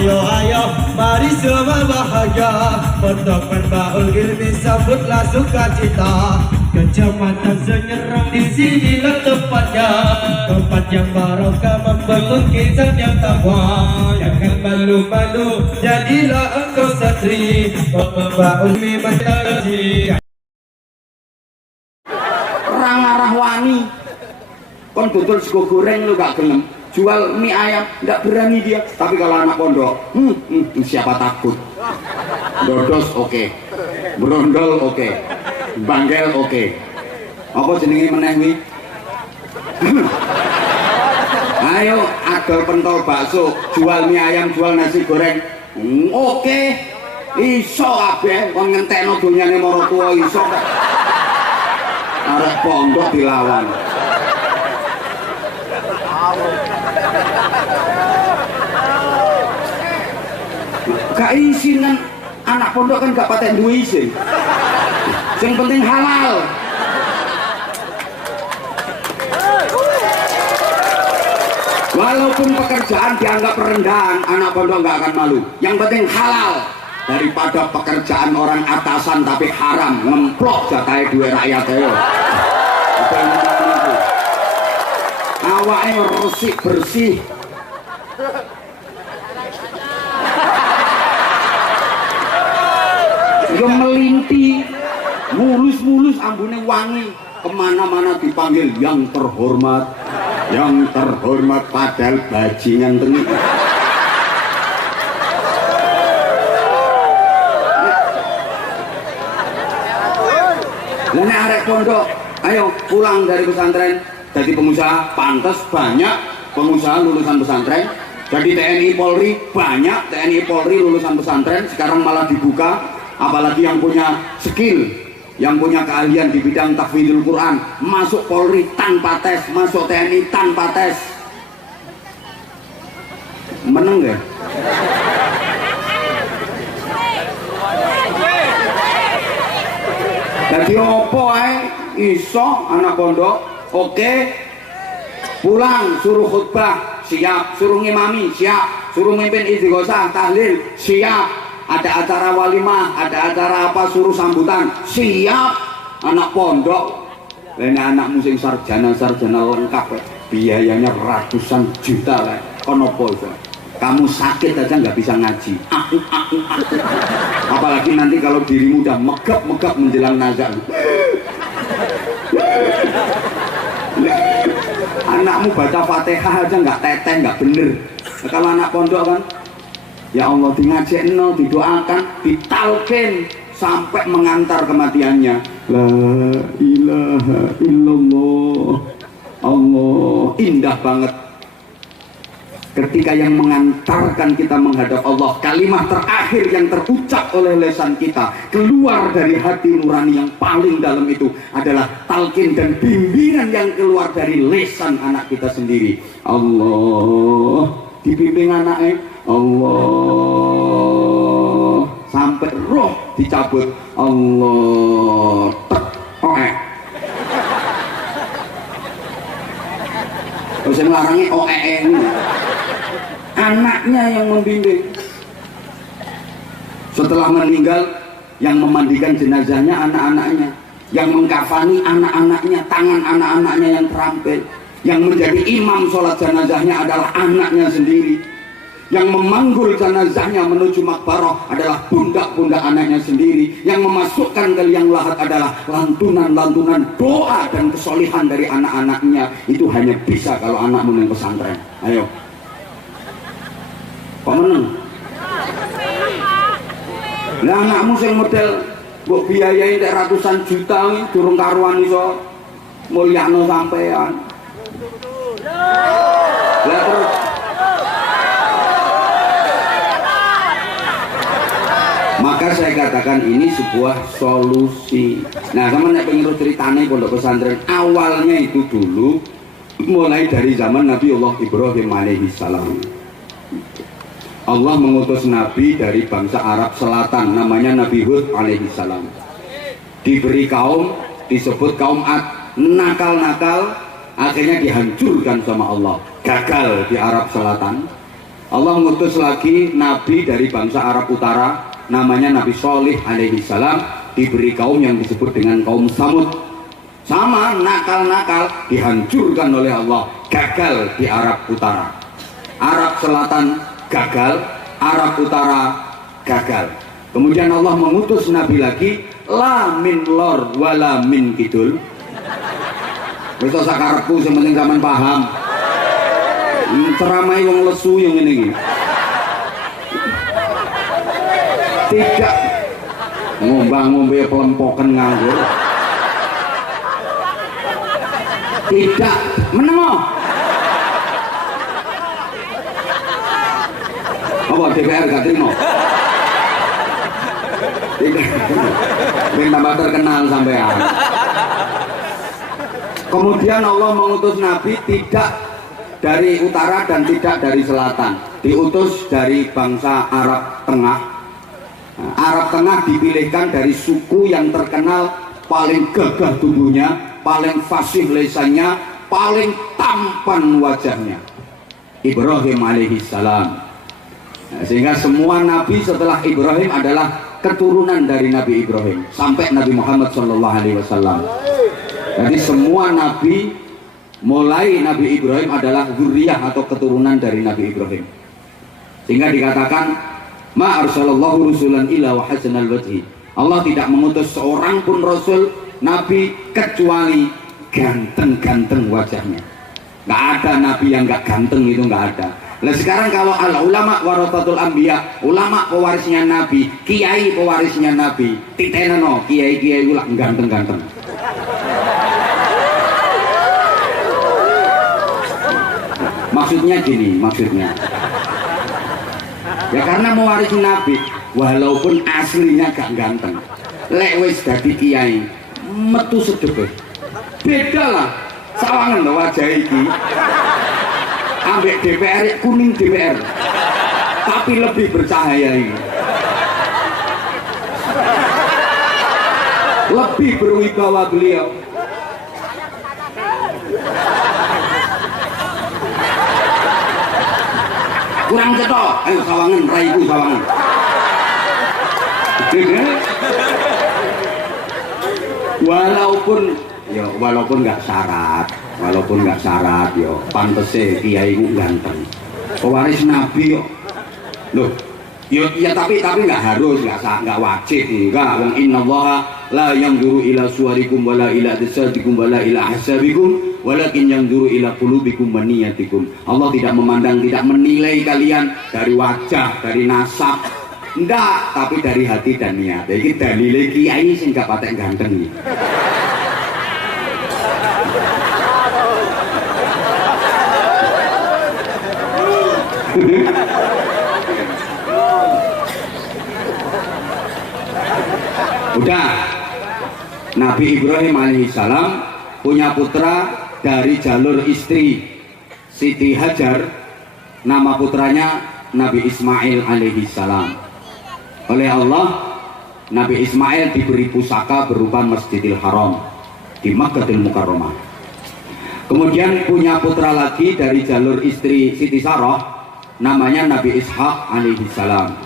Ayo ayo mari semua bahagia, berteman baul ilmi sambutlah sukacita. Kecamatan Senyerang di sinilah tempatnya, tempat yang barokah membangun kisah yang takwa. Jangan malu-malu, jadilah engkau satri, membawa ilmi mengaji. Orang arah wani, kon betul sego goreng lu gak gelem, jual mie ayam gak berani dia. Tapi kalau anak pondok, siapa takut? Dodos oke, brondol oke, banggel oke. Apa jenenge meneh wi? Ayo adol pentol bakso, jual mie ayam, jual nasi goreng, oke. Iso kabeh kon ngentekno donyane mara tuwa iso kok. Arek pondok dilawan. Gak isinan anak pondok kan gak paten duwe isin. Yang penting halal. Walaupun pekerjaan dianggap rendahan, anak pondok gak akan malu. Yang penting halal. Daripada pekerjaan orang atasan tapi haram, ngemplok jatahnya duwe rakyat ayo. Awaknya resik bersih. Yang melinti, mulus-mulus ambune wangi, kemana-mana dipanggil yang terhormat, padahal bajingan tengi. Nek arek pondok, ayo pulang dari pesantren jadi pengusaha. Pantas banyak pengusaha lulusan pesantren. Jadi TNI Polri banyak TNI Polri lulusan pesantren. Sekarang malah dibuka, apalagi yang punya skill, yang punya keahlian di bidang tahfidzul Quran, masuk Polri tanpa tes, masuk TNI tanpa tes. Meneng ya? Jadi opo iso anak pondok, oke, pulang suruh khutbah siap, suruh ngimami siap, suruh mimpin istighosah tahlil siap, ada acara walimah, ada acara apa suruh sambutan siap. Anak pondok, lainnya anak musim sarjana lengkap, biayanya ratusan juta lah. Konopo itu? Kamu sakit aja nggak bisa ngaji. Apalagi nanti kalau dirimu udah megap menjelang nazar. Anakmu baca Fatihah aja nggak teteh, nggak bener. Kalau anak pondok kan, ya Allah ngajekno, didoakan, ditalkin sampai mengantar kematiannya. La ilaha illallah. Allah, indah banget. Ketika yang mengantarkan kita menghadap Allah, kalimat terakhir yang terucap oleh lisan kita, keluar dari hati nurani yang paling dalam itu adalah talqin dan bimbingan yang keluar dari lisan anak kita sendiri. Allah, dibimbing anaknya, Allah, sampai roh dicabut, Allah, terus yang larangnya anaknya yang membimbing. Setelah meninggal, yang memandikan jenazahnya anak-anaknya, yang mengkafani anak-anaknya, tangan anak-anaknya yang terampil, yang menjadi imam sholat jenazahnya adalah anaknya sendiri, yang memanggul jenazahnya menuju makbarah adalah pundak-pundak anaknya sendiri, yang memasukkan ke liang lahat adalah lantunan-lantunan doa dan kesolihan dari anak-anaknya. Itu hanya bisa kalau anakmu yang pesantren. Ayo, kok menang? Nah anakmu yang model mbok biayai ratusan juta ini durung karuan iso mulyakno sampean. Lah terus maka saya katakan ini sebuah solusi. Nah, sama nek pengen ceritane pondok pesantren awalnya itu dulu mulai dari zaman Nabi Allah Ibrahim alaihi salam. Allah mengutus nabi dari bangsa Arab Selatan, namanya Nabi Hud alaihi salam. Diberi kaum, disebut kaum Ad, nakal-nakal, akhirnya dihancurkan sama Allah. Gagal di Arab Selatan. Allah mengutus lagi nabi dari bangsa Arab Utara, namanya Nabi Sholih alaihi salam, diberi kaum yang disebut dengan kaum Samud. Sama nakal-nakal, dihancurkan oleh Allah, gagal di Arab Utara. Arab Selatan gagal, Arab Utara gagal. Kemudian Allah mengutus nabi lagi, la min lor wala min kidul. Wis sak karepku sing penting sampean paham. Ceramai wong lesu yang ini. Tidak ngombang-ngombe pelempokan nganggur. Tidak menemo. Apa DPR gak terima? Tidak. Minta tambah terkenal sampean. Kemudian Allah mengutus nabi tidak dari utara dan tidak dari selatan, diutus dari bangsa Arab Tengah. Nah, Arab Tengah dipilihkan dari suku yang terkenal paling gagah tubuhnya, paling fasih lisannya, paling tampan wajahnya, Ibrahim alaihissalam. Nah, sehingga semua nabi setelah Ibrahim adalah keturunan dari Nabi Ibrahim sampai Nabi Muhammad SAW. Jadi semua nabi mulai Nabi Ibrahim adalah zuriyah atau keturunan dari Nabi Ibrahim. Sehingga dikatakan ma arsalallahu rusulan illa wa hasanal wajhi. Allah tidak mengutus seorang pun rasul nabi kecuali ganteng-ganteng wajahnya. Nggak ada nabi yang nggak ganteng, itu nggak ada. Nah sekarang kalau al ulama warasatul anbiya, ulama pewarisnya nabi, kiai pewarisnya nabi, titenano kiai-kiai ulah ganteng-ganteng. Maksudnya gini, maksudnya ya karena mewarisi nabi, walaupun aslinya gak ganteng, lek wis dadi kiai metu sedep. Beda lah sawangan lho wajah iki ambek DPR kuning DPR, tapi lebih bercahaya ini, lebih berwibawa beliau. Kurang cetok, ayo sawangan, raiku sawangan. Walaupun nggak syarat, yo pantese kiai ku ganteng. Pewaris nabi yo. Loh, yo ya tapi nggak harus, nggak wajib, enggak. Wong innallaha la yanzuru ila suwarikum wala ila jasadikum wala ila ahsabikum walakin yanzuru ila qulubikum wa niyatikum. Allah tidak memandang, tidak menilai kalian dari wajah, dari nasab, enggak, tapi dari hati dan niat. Iki dalile kiai sing gak patek ganteng iki. Udah, Nabi Ibrahim alaihissalam punya putra dari jalur istri Siti Hajar, nama putranya Nabi Ismail alaihissalam. Oleh Allah, Nabi Ismail diberi pusaka berupa Masjidil Haram di Makkahul Mukarramah. Kemudian punya putra lagi dari jalur istri Siti Sarah, namanya Nabi Ishak alaihissalam.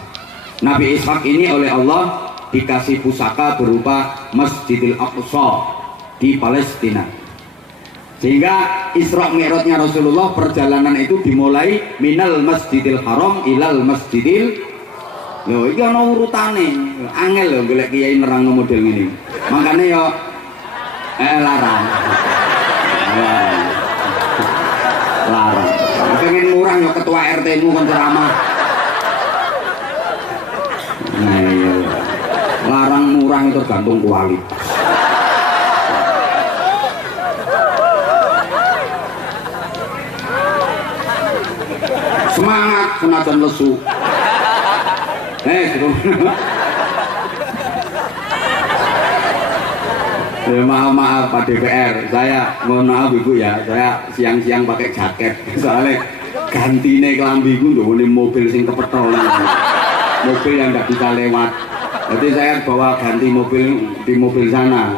Nabi Ishak ini oleh Allah dikasih pusaka berupa Masjidil Aqsa di Palestina. Sehingga Isra Mi'rajnya Rasulullah, perjalanan itu dimulai minal Masjidil Haram ilal Masjidil. Lho iki ana urutane. Angel lho golek kiai nerang model ini. Makanya yo larang. Larang. Pengen murah yo ketua RT-mu kon ceramah. Nah iya. Larang murah itu tergantung kualitas. Semangat senajan lesu. Ya, maaf Pak DPR, saya mohon maaf Ibu ya, saya siang-siang pakai jaket soalnya gantine kelambiku nduwune mobil sing kepethol, mobil yang nggak bisa lewat. Jadi saya bawa ganti mobil di mobil sana.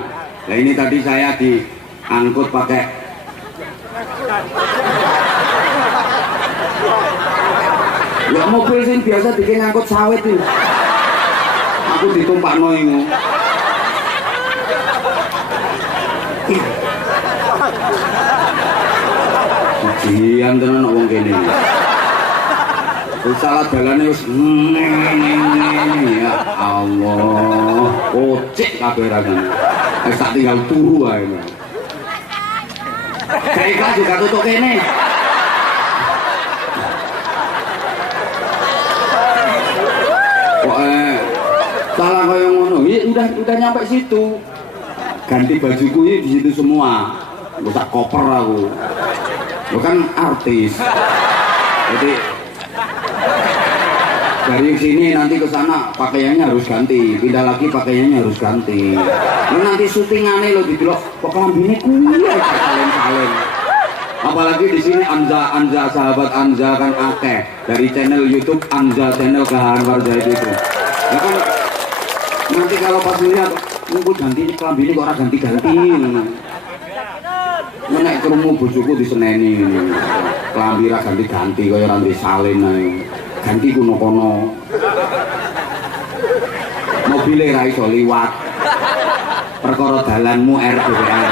Nah ini tadi saya diangkut pakai Ya mobil sing biasa bikin ngangkut sawit iki. Aku ditumpakno iku. Ujian tenan wong kene. Wis salah dalane wis ya Allah. Ocek kabeh ra kan. Wis tak tinggal turu ae. Kayak ikhlas juga tutup kene. Kok salah kaya ngono. Ya udah nyampe situ. Ganti bajuku ini di situ semua. Gak usah koper aku. Bukan artis. Jadi dari sini nanti ke sana pakaiannya harus ganti, pindah lagi pakaiannya harus ganti. Lu nanti syutingannya lo dibilang kok kelambine kuwi kalian. Apalagi di sini Anza sahabat Anza kan akeh dari channel YouTube Anza channel Gaharan Warjahit itu. Ya kan nanti kalau pas lihat nunggu ganti kelambine kok ora ganti-ganti. Menek krungu bojoku diseneni ngene. Klambi ra ganti-ganti kaya ora salin ae. Ganti kono-kono. Mobile ra iso liwat. Perkara dalanmu RDR.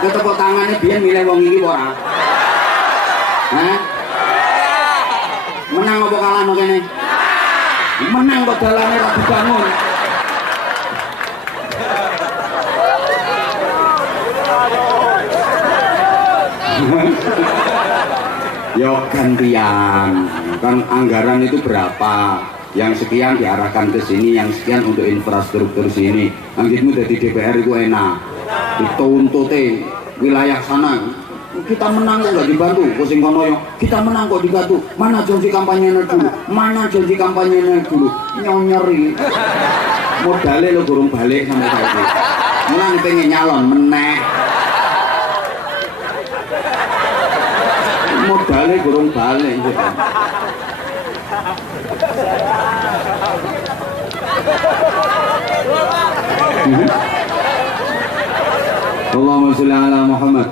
Itu tepuk tangannya biyen milih wong iki ora? Hah? Menang apa kalah no kene? Menang kok dalane ra dibangun. Yo gantian, kan anggaran itu berapa? Yang sekian diarahkan ke sini, yang sekian untuk infrastruktur sini. Anggitmu dari DPR itu enak. Dituntute wilayah sana. Kita menang kok nggak dibantu, pusing kono yo. Kita menang kok dibantu. Mana janji kampanye dulu? Mana janji kampanye dulu? Nyonyeri. Modalnya lo burung balik sampai saiki. Menang pengen nyalon meneh. Modalnya burung balik gitu. Allahumma sholli ala Muhammad.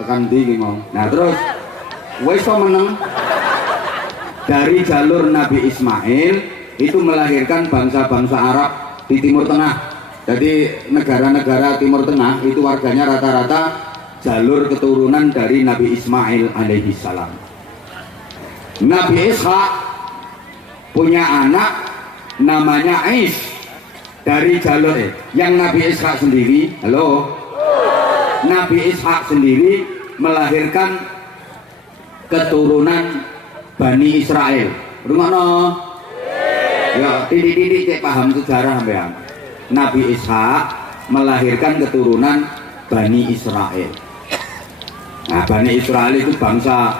Tekan di mau. Nah terus wis meneng dari jalur Nabi Ismail itu melahirkan bangsa-bangsa Arab di Timur Tengah. Jadi negara-negara Timur Tengah itu warganya rata-rata jalur keturunan dari Nabi Ismail alaihi salam. Nabi Ishak punya anak namanya Is dari jalur yang Nabi Ishak sendiri. Halo. Nabi Ishak sendiri melahirkan keturunan Bani Israel. Rungokno. Ya, titik-titik cek paham sejarah sampean. Nabi Ishak melahirkan keturunan Bani Israel. Nah, Bani Israel itu bangsa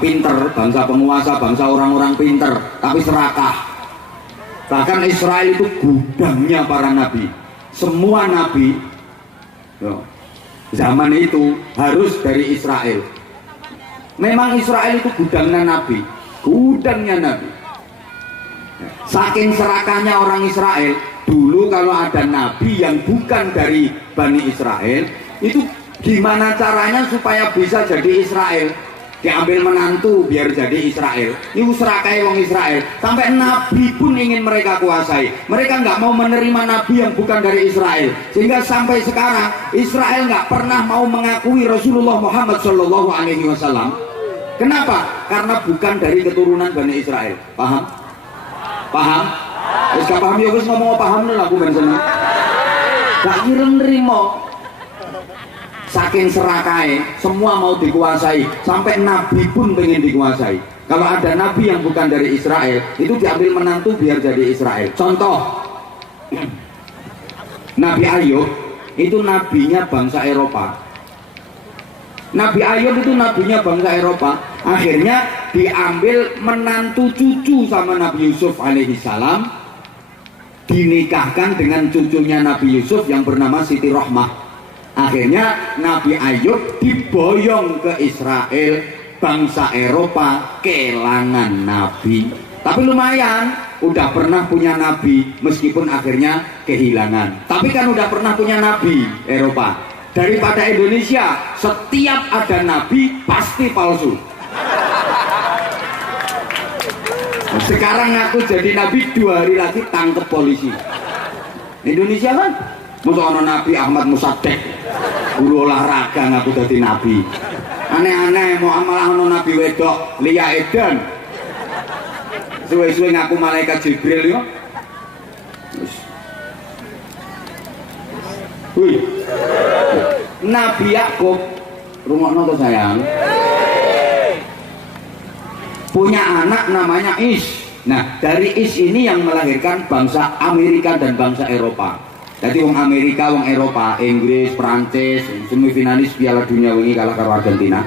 pinter, bangsa penguasa, bangsa orang-orang pinter, tapi serakah. Bahkan Israel itu gudangnya para nabi. Semua nabi zaman itu harus dari Israel. Memang Israel itu gudangnya nabi, gudangnya nabi. Saking serakahnya orang Israel, dulu kalau ada nabi yang bukan dari Bani Israel, itu gimana caranya supaya bisa jadi Israel? Diambil menantu biar jadi Israel. Itu serakai wong Israel. Sampai nabi pun ingin mereka kuasai. Mereka nggak mau menerima nabi yang bukan dari Israel. Sehingga sampai sekarang Israel nggak pernah mau mengakui Rasulullah Muhammad Shallallahu Alaihi Wasallam. Kenapa? Karena bukan dari keturunan Bani Israel. Paham? Paham? Wis gak paham ya wis ngomong paham lho aku ben seneng. Gak nrimo. Saking serakai, semua mau dikuasai, sampai nabi pun pengen dikuasai. Kalau ada nabi yang bukan dari Israel, itu diambil menantu biar jadi Israel. Contoh, Nabi Ayub itu nabinya bangsa Eropa. Nabi Ayub itu nabinya bangsa Eropa. Akhirnya diambil menantu cucu sama Nabi Yusuf alaihi salam, dinikahkan dengan cucunya Nabi Yusuf yang bernama Siti Rohmah. Akhirnya Nabi Ayub diboyong ke Israel, bangsa Eropa kelangan nabi. Tapi lumayan, udah pernah punya nabi meskipun akhirnya kehilangan. Tapi kan udah pernah punya nabi Eropa. Daripada Indonesia setiap ada nabi pasti palsu. Sekarang aku jadi nabi 2 hari lagi tangkep polisi. Indonesia kan masa ono nabi Ahmad Musaddiq guru olahraga ngaku jadi nabi. Aneh-aneh mau malah ono nabi wedok Lia Edan. Suwe-suwe ngaku malaikat Jibril yo. Wih. Nabi Yakub, rungokno to sayang. Punya anak namanya Is. Nah, dari Is ini yang melahirkan bangsa Amerika dan bangsa Eropa. Jadi wong Amerika, wong Eropa, Inggris, Prancis, semifinalis Piala Dunia wingi kalah karo Argentina.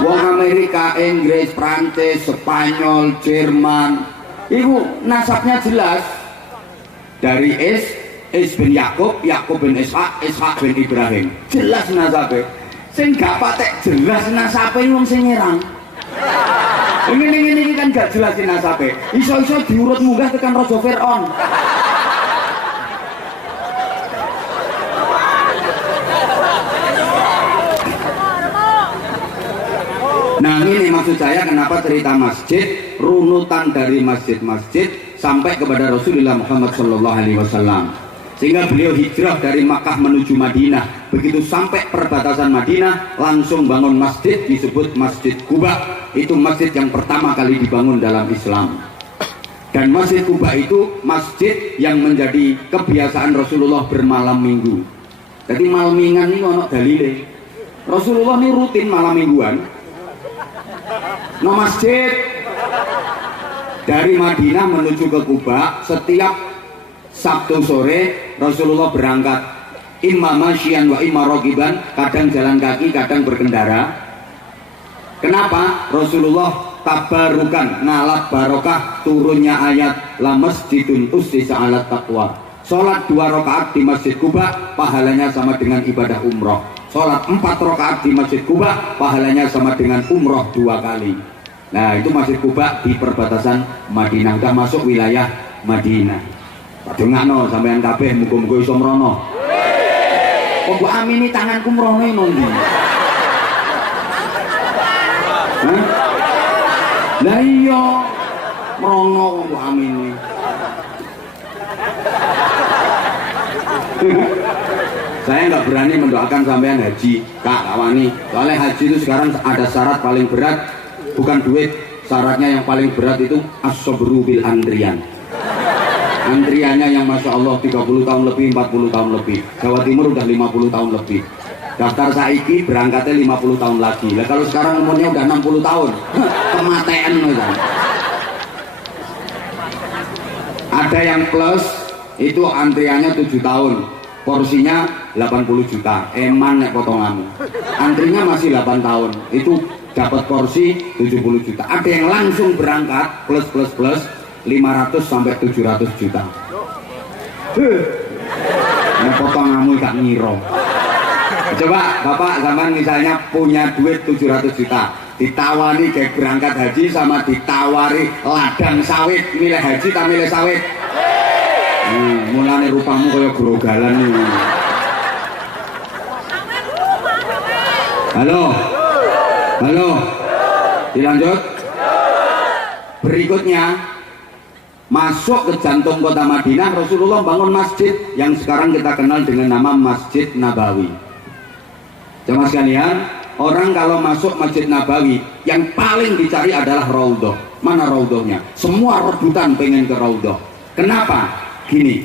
Wong Amerika, Inggris, Prancis, Spanyol, Jerman, itu nasabnya jelas. Dari Is bin Yakub, Yakub bin Ishak, Ishak bin Ibrahim. Jelas nasabnya. Sing gak patek jelas nasabnya wong sing nyerang. Ini kan gak jelas nasabnya. Iso-iso diurut munggah tekan Raja Fir'aun. Nah ini maksud saya kenapa cerita masjid, runutan dari masjid-masjid sampai kepada Rasulullah Muhammad SAW. Sehingga beliau hijrah dari Makkah menuju Madinah. Begitu sampai perbatasan Madinah, langsung bangun masjid disebut Masjid Quba. Itu masjid yang pertama kali dibangun dalam Islam. Dan Masjid Quba itu masjid yang menjadi kebiasaan Rasulullah bermalam minggu. Jadi malmingan ini ono dalile. Rasulullah ini rutin malam mingguan no masjid. Dari Madinah menuju ke Quba setiap Sabtu sore Rasulullah berangkat, imma masyian wa imma rogiban, kadang jalan kaki, kadang berkendara. Kenapa? Rasulullah tabarukan, ngalap barokah turunnya ayat la masjidun ussisa ala taqwa. Sholat 2 rakaat di Masjid Quba pahalanya sama dengan ibadah umroh. Sholat 4 rakaat di Masjid Quba pahalanya sama dengan umroh 2 kali. Nah itu Masjid Quba di perbatasan Madinah, udah masuk wilayah Madinah. Padungakno sampean kabeh muga-muga iso mrono. Kok mbok amini tanganku mrono ndi? Hah? Lah iya mrono kok mbok amini. Saya nggak berani mendoakan sampean haji, Kak Kawani. Soalnya haji itu sekarang ada syarat paling berat, bukan duit. Syaratnya yang paling berat itu as-sabru bil antrian. Antriannya yang Masya Allah 30 tahun lebih, 40 tahun lebih. Jawa Timur udah 50 tahun lebih. Daftar saiki berangkatnya 50 tahun lagi. Nah, kalau sekarang umurnya udah 60 tahun, kematean kan. Ada yang plus itu antriannya 7 tahun. Porsinya 80 juta, eman nek potonganmu. Antrinya masih 8 tahun, itu dapat porsi 70 juta. Ada yang langsung berangkat plus 500 sampai 700 juta. Nek potonganmu gak ngiro. Coba Bapak zaman misalnya punya duit 700 juta, ditawari kayak berangkat haji sama ditawari ladang sawit, milih haji tak milih sawit. Mulane rupamu kaya grogalan nih. Halo, dilanjut. Berikutnya masuk ke jantung kota Madinah, Rasulullah bangun masjid yang sekarang kita kenal dengan nama Masjid Nabawi. Jemaah sekalian, orang kalau masuk Masjid Nabawi yang paling dicari adalah Raudhah. Mana Raudhahnya? Semua rebutan pengen ke Raudhah. Kenapa? Gini,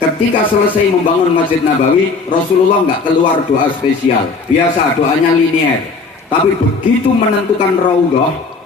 ketika selesai membangun Masjid Nabawi, Rasulullah nggak keluar doa spesial. Biasa doanya linier. Tapi begitu menentukan Raudhah,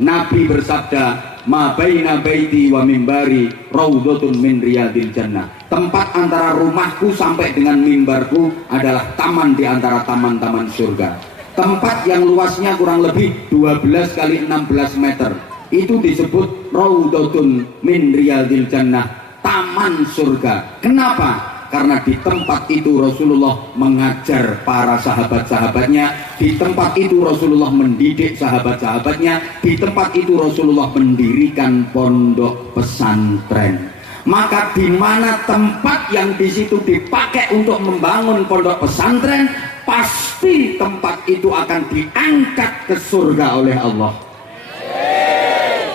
Nabi bersabda, ma baina baiti wa mimbari raudhatun min riyadil jannah. Tempat antara rumahku sampai dengan mimbarku adalah taman di antara taman-taman surga. Tempat yang luasnya kurang lebih 12 kali 16 meter. Itu disebut raudhatun min riyadil jannah, taman surga. Kenapa? karena di tempat itu Rasulullah mengajar para sahabat-sahabatnya, di tempat itu Rasulullah mendidik sahabat-sahabatnya, di tempat itu Rasulullah mendirikan pondok pesantren. Maka di mana tempat yang di situ dipakai untuk membangun pondok pesantren, pasti tempat itu akan diangkat ke surga oleh Allah.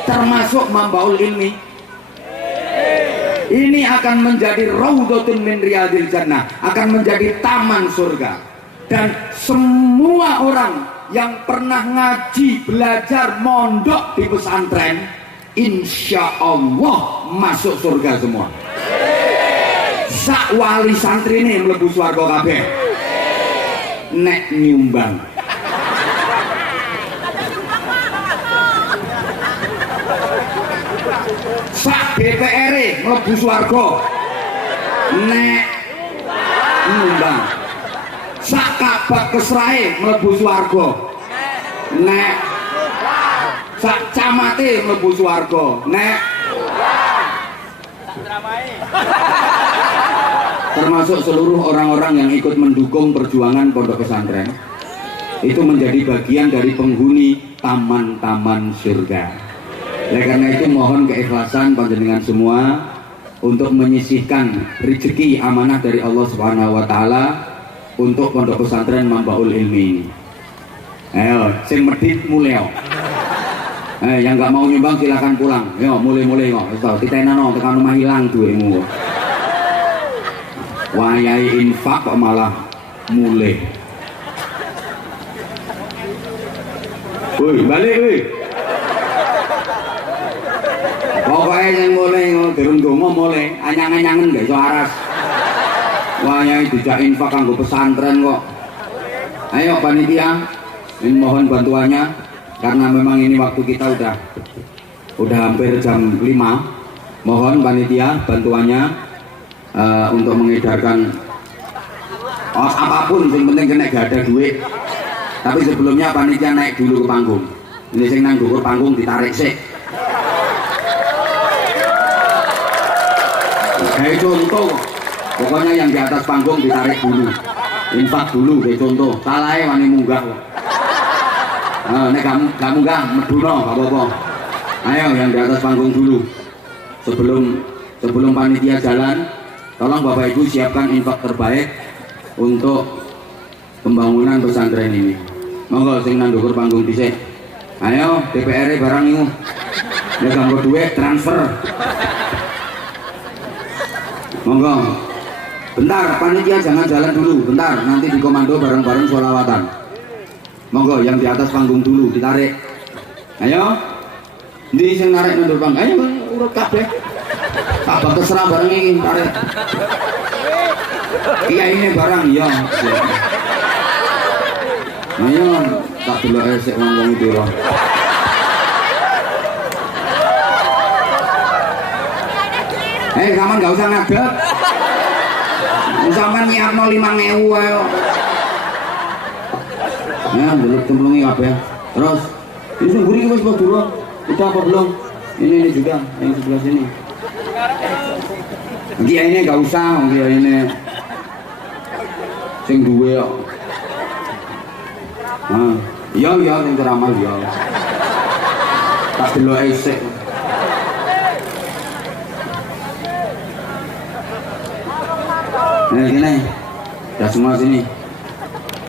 Termasuk Mambaul Ilmi. Ini akan menjadi raudhatun min riyadil jannah, akan menjadi taman surga. Dan semua orang yang pernah ngaji, belajar, mondok di pesantren, insya Allah masuk surga semua. Sak wali santri ini mlebu swarga kabeh. Nek nyumbang. Sak DPR mlebu swarga nek nyumbang. Sak kabak kesrahe mlebu swarga nek. Sak camate mlebu swarga nek. Termasuk seluruh orang-orang yang ikut mendukung perjuangan pondok pesantren itu menjadi bagian dari penghuni taman-taman surga. Oleh karena itu mohon keikhlasan panjenengan semua untuk menyisihkan rezeki amanah dari Allah Subhanahu wa taala untuk pondok pesantren Mambaul Ilmi ini. Ayo, sing medhit mulai. Yang nggak mau nyumbang silakan pulang. Yo, mulai kok. Wis to, titenano tekan omah ilang duwemu. Wayahe infak kok malah mulai. Woi, balik woi. Pokoknya yang mulai durung donga mulai anyang-anyangen gak iso aras. Wayahe dijak infak kanggo pesantren kok. Ayo panitia, ini mohon bantuannya karena memang ini waktu kita udah hampir jam 5. Mohon panitia bantuannya untuk mengedarkan apapun, yang penting kena gak ada duit. Tapi sebelumnya panitia naik dulu ke panggung. Ini sing nang dhuwur panggung ditarik sik. Kayak contoh, pokoknya yang di atas panggung ditarik dulu, infak dulu, kayak contoh. Salahnya wani munggah. Nek kamu munggah, meduno, gak apa-apa. Ayo yang di atas panggung dulu. Sebelum panitia jalan, tolong Bapak Ibu siapkan infak terbaik untuk pembangunan pesantren ini. Monggo sing nang dhuwur panggung dhisik. Ayo DPR barang niku. Nek kanggo duit transfer. Monggo. Bentar, panitia jangan jalan dulu, bentar, nanti dikomando bareng-bareng sholawatan. Monggo yang di atas panggung dulu ditarik. Ayo. Ndi sing narik nang panggung? Ayo urut kabeh. Tak terserah bareng iki tarik. Iya ini barang ya. Ayo tak delok esek wong-wong itu lho. Kaman gak usah ngadeg. Sampeyan nyiapno 5.000 ae kok. Ya, delok cemplungi kabeh. Terus, ini semburi wis durung. Udah apa belum? Ini juga, yang sebelah sini. Dia ini gak usah, dia ini sing duwe kok. Iya sing ceramah ya. Tak delok esek. Nah, gini, udah semua sini.